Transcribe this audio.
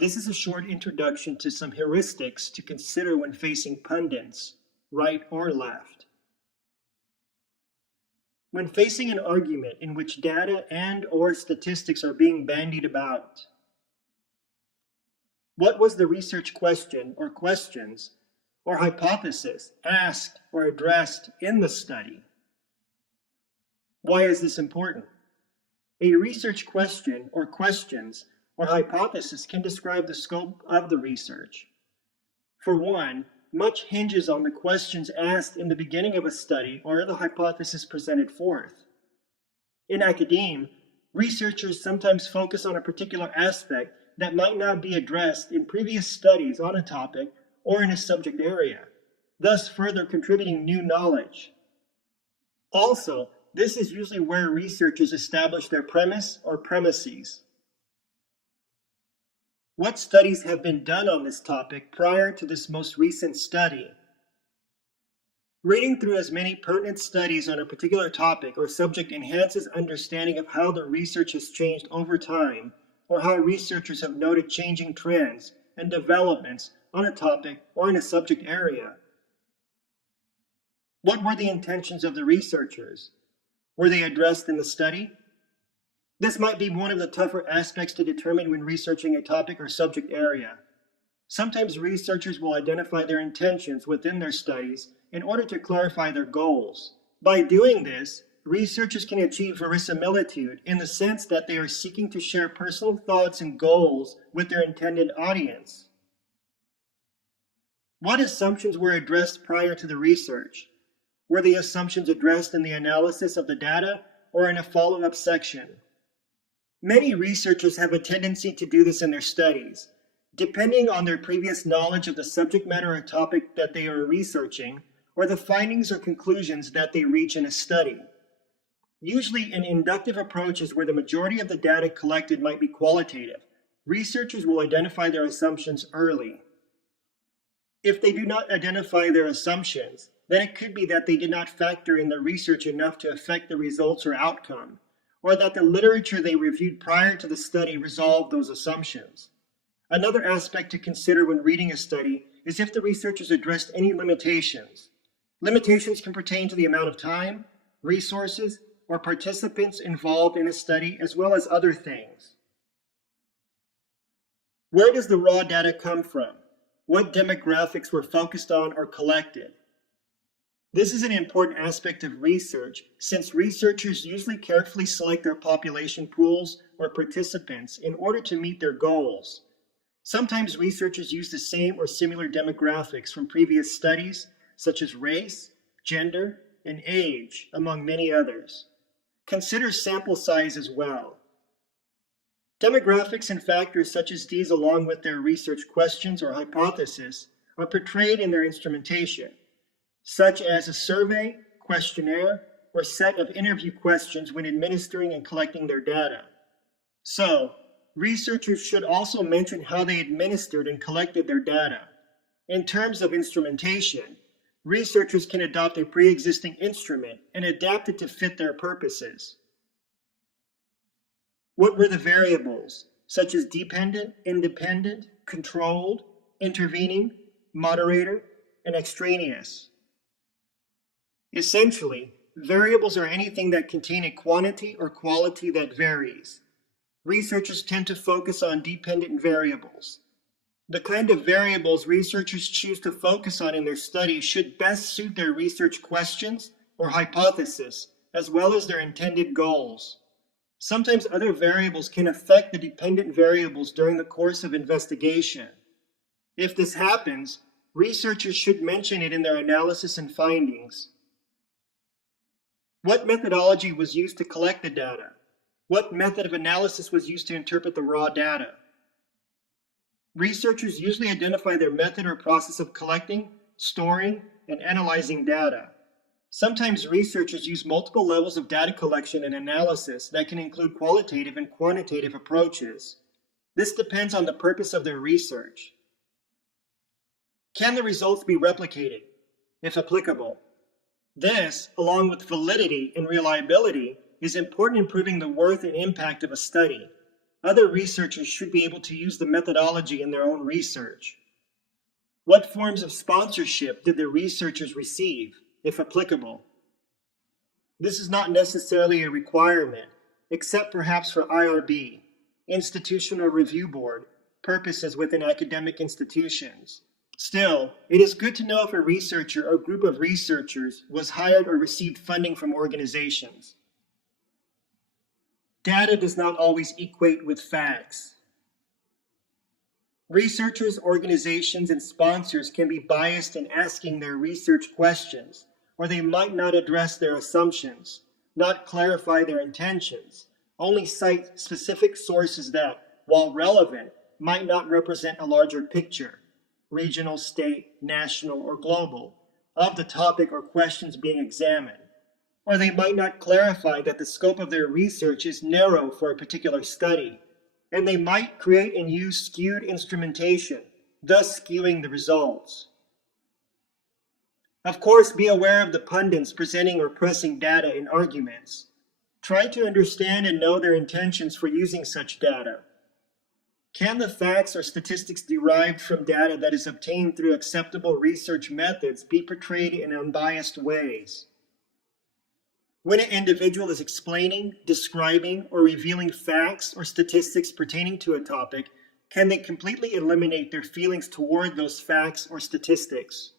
This is a short introduction to some heuristics to consider when facing pundits, right or left. When facing an argument in which data and/or statistics are being bandied about, what was the research question or questions or hypothesis asked or addressed in the study? Why is this important? A research question or questions or hypothesis can describe the scope of the research. For one, much hinges on the questions asked in the beginning of a study or the hypothesis presented forth. In academia, researchers sometimes focus on a particular aspect that might not be addressed in previous studies on a topic or in a subject area, thus further contributing new knowledge. Also, this is usually where researchers establish their premise or premises. What studies have been done on this topic prior to this most recent study? Reading through as many pertinent studies on a particular topic or subject enhances understanding of how the research has changed over time, or how researchers have noted changing trends and developments on a topic or in a subject area. What were the intentions of the researchers? Were they addressed in the study? This might be one of the tougher aspects to determine when researching a topic or subject area. Sometimes researchers will identify their intentions within their studies in order to clarify their goals. By doing this, researchers can achieve verisimilitude in the sense that they are seeking to share personal thoughts and goals with their intended audience. What assumptions were addressed prior to the research? Were the assumptions addressed in the analysis of the data or in a follow-up section? Many researchers have a tendency to do this in their studies, depending on their previous knowledge of the subject matter or topic that they are researching, or the findings or conclusions that they reach in a study. Usually, an inductive approach is where the majority of the data collected might be qualitative. Researchers will identify their assumptions early. If they do not identify their assumptions, then it could be that they did not factor in the research enough to affect the results or outcome, or that the literature they reviewed prior to the study resolved those assumptions. Another aspect to consider when reading a study is if the researchers addressed any limitations. Limitations can pertain to the amount of time, resources, or participants involved in a study, as well as other things. Where does the raw data come from? What demographics were focused on or collected? This is an important aspect of research, since researchers usually carefully select their population pools or participants in order to meet their goals. Sometimes researchers use the same or similar demographics from previous studies, such as race, gender, and age, among many others. Consider sample size as well. Demographics and factors such as these, along with their research questions or hypothesis, are portrayed in their instrumentation, such as a survey, questionnaire, or set of interview questions when administering and collecting their data. So, researchers should also mention how they administered and collected their data. In terms of instrumentation, researchers can adopt a pre-existing instrument and adapt it to fit their purposes. What were the variables, such as dependent, independent, controlled, intervening, moderator, and extraneous? Essentially, variables are anything that contain a quantity or quality that varies. Researchers tend to focus on dependent variables. The kind of variables researchers choose to focus on in their study should best suit their research questions or hypothesis, as well as their intended goals. Sometimes other variables can affect the dependent variables during the course of investigation. If this happens, researchers should mention it in their analysis and findings. What methodology was used to collect the data? What method of analysis was used to interpret the raw data? Researchers usually identify their method or process of collecting, storing, and analyzing data. Sometimes researchers use multiple levels of data collection and analysis that can include qualitative and quantitative approaches. This depends on the purpose of their research. Can the results be replicated, if applicable? This, along with validity and reliability, is important in proving the worth and impact of a study. Other researchers should be able to use the methodology in their own research. What forms of sponsorship did the researchers receive, if applicable? This is not necessarily a requirement, except perhaps for IRB, Institutional Review Board, purposes within academic institutions. Still, it is good to know if a researcher or group of researchers was hired or received funding from organizations. Data does not always equate with facts. Researchers, organizations, and sponsors can be biased in asking their research questions, or they might not address their assumptions, not clarify their intentions, only cite specific sources that, while relevant, might not represent a larger picture, regional, state, national, or global, of the topic or questions being examined. Or they might not clarify that the scope of their research is narrow for a particular study, and they might create and use skewed instrumentation, thus skewing the results. Of course, be aware of the pundits presenting or pressing data in arguments. Try to understand and know their intentions for using such data. Can the facts or statistics derived from data that is obtained through acceptable research methods be portrayed in unbiased ways? When an individual is explaining, describing, or revealing facts or statistics pertaining to a topic, can they completely eliminate their feelings toward those facts or statistics?